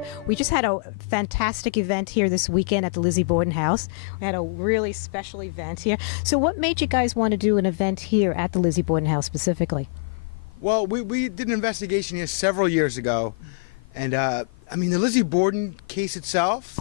here. We just had a fantastic event here this weekend at the Lizzie Borden House. We had a really special event here. So what made you guys want to do an event here at the Lizzie Borden House specifically? Well, we did an investigation here several years ago, and I mean, the Lizzie Borden case itself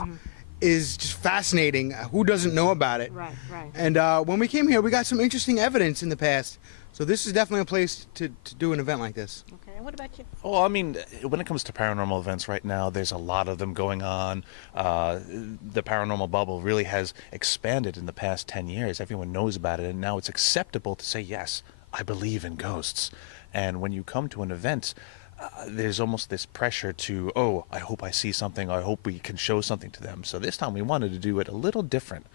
is just fascinating. Who doesn't know about it? Right, right. And when we came here, we got some interesting evidence in the past. So this is definitely a place to do an event like this. Okay, and what about you? Well, I mean, when it comes to paranormal events right now, there's a lot of them going on. The paranormal bubble really has expanded in the past 10 years. Everyone knows about it, and now it's acceptable to say, yes, I believe in ghosts. And when you come to an event, there's almost this pressure to, oh, I hope I see something, or I hope we can show something to them. So this time we wanted to do it a little different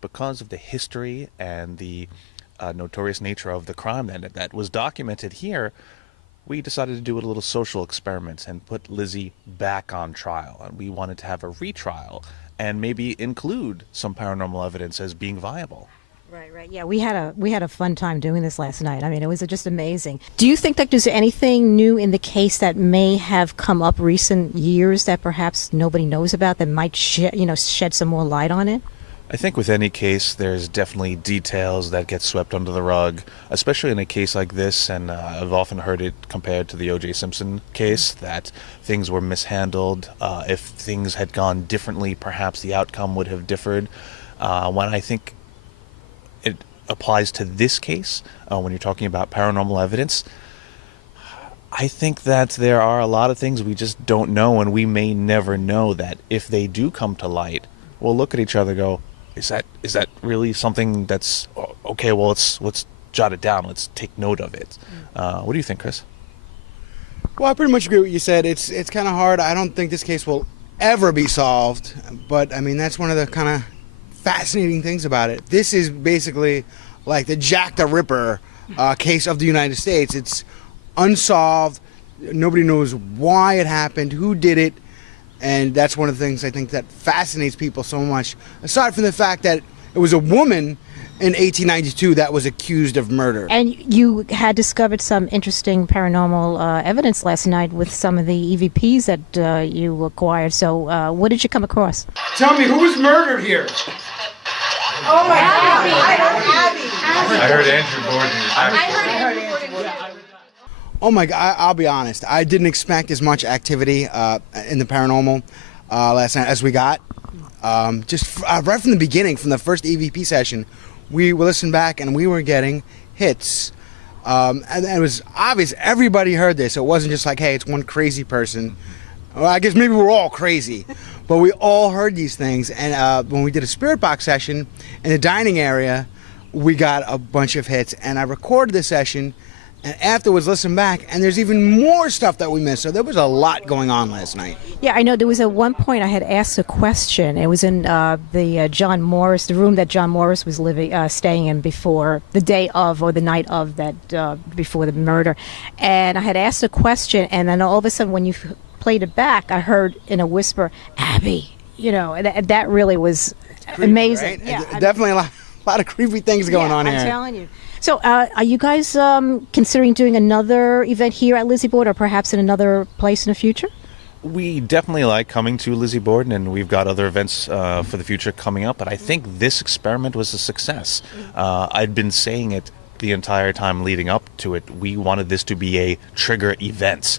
because of the history and the notorious nature of the crime that was documented here. We decided to do a little social experiment and put Lizzie back on trial. And we wanted to have a retrial and maybe include some paranormal evidence as being viable. Right. Yeah, we had a fun time doing this last night. I mean, it was just amazing. Do you think that there's anything new in the case that may have come up recent years that perhaps nobody knows about that might shed some more light on it? I think with any case, there's definitely details that get swept under the rug, especially in a case like this, and I've often heard it compared to the O.J. Simpson case, that things were mishandled. If things had gone differently, perhaps the outcome would have differed. When I think it applies to this case, when you're talking about paranormal evidence, I think that there are a lot of things we just don't know, and we may never know that if they do come to light, we'll look at each other and go, is that really something that's okay? Well, let's jot it down. Let's take note of it. What do you think, Chris? Well, I pretty much agree with what you said. It's kind of hard. I don't think this case will ever be solved, but I mean, that's one of the kind of fascinating things about it. This is basically like the Jack the Ripper case of the United States. It's unsolved. Nobody knows why it happened, who did it, and that's one of the things I think that fascinates people so much. Aside from the fact that it was a woman in 1892 that was accused of murder. And you had discovered some interesting paranormal evidence last night with some of the EVPs that you acquired. So what did you come across? Tell me, who was murdered here? Oh my God! I heard Andrew Borden. I heard Andrew Borden. Oh my God, I'll be honest. I didn't expect as much activity in the paranormal last night as we got. Just right from the beginning, from the first EVP session, we listened back and we were getting hits. And it was obvious everybody heard this. It wasn't just like, hey, it's one crazy person. Well, I guess maybe we're all crazy, but we all heard these things. And when we did a spirit box session in the dining area, we got a bunch of hits. And I recorded the session, and afterwards listened back, and there's even more stuff that we missed. So there was a lot going on last night. Yeah, I know. There was at one point I had asked a question. It was in the John Morris, the room that John Morris was staying in before the day of or the night of that before the murder. And I had asked a question, and then all of a sudden when you played it back, I heard in a whisper, Abby, and that really was Creepy, amazing. Right? Yeah, definitely a lot of creepy things going on here. I'm telling you. So are you guys considering doing another event here at Lizzie Borden or perhaps in another place in the future? We definitely like coming to Lizzie Borden, and we've got other events for the future coming up, but I think this experiment was a success. I'd been saying it the entire time leading up to it. We wanted this to be a trigger event,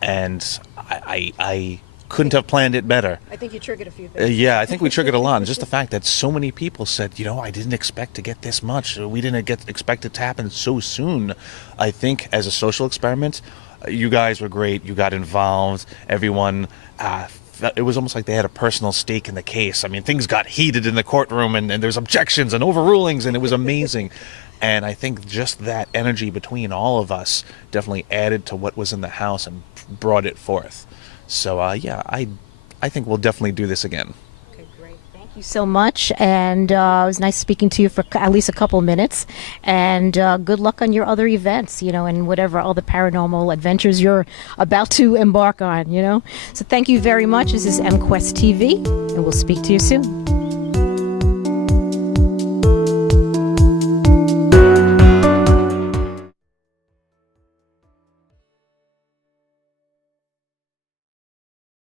and I couldn't have planned it better. I think you triggered a few things. Yeah, I think we triggered a lot. And just the fact that so many people said, I didn't expect to get this much. We didn't expect it to happen so soon. I think as a social experiment, you guys were great. You got involved. Everyone, it was almost like they had a personal stake in the case. I mean, things got heated in the courtroom, and there's objections and overrulings, and it was amazing. And I think just that energy between all of us definitely added to what was in the house and brought it forth. So, I think we'll definitely do this again. Okay, great. Thank you so much. And it was nice speaking to you for at least a couple minutes. And good luck on your other events, and whatever all the paranormal adventures you're about to embark on, So thank you very much. This is MQuest TV, and we'll speak to you soon.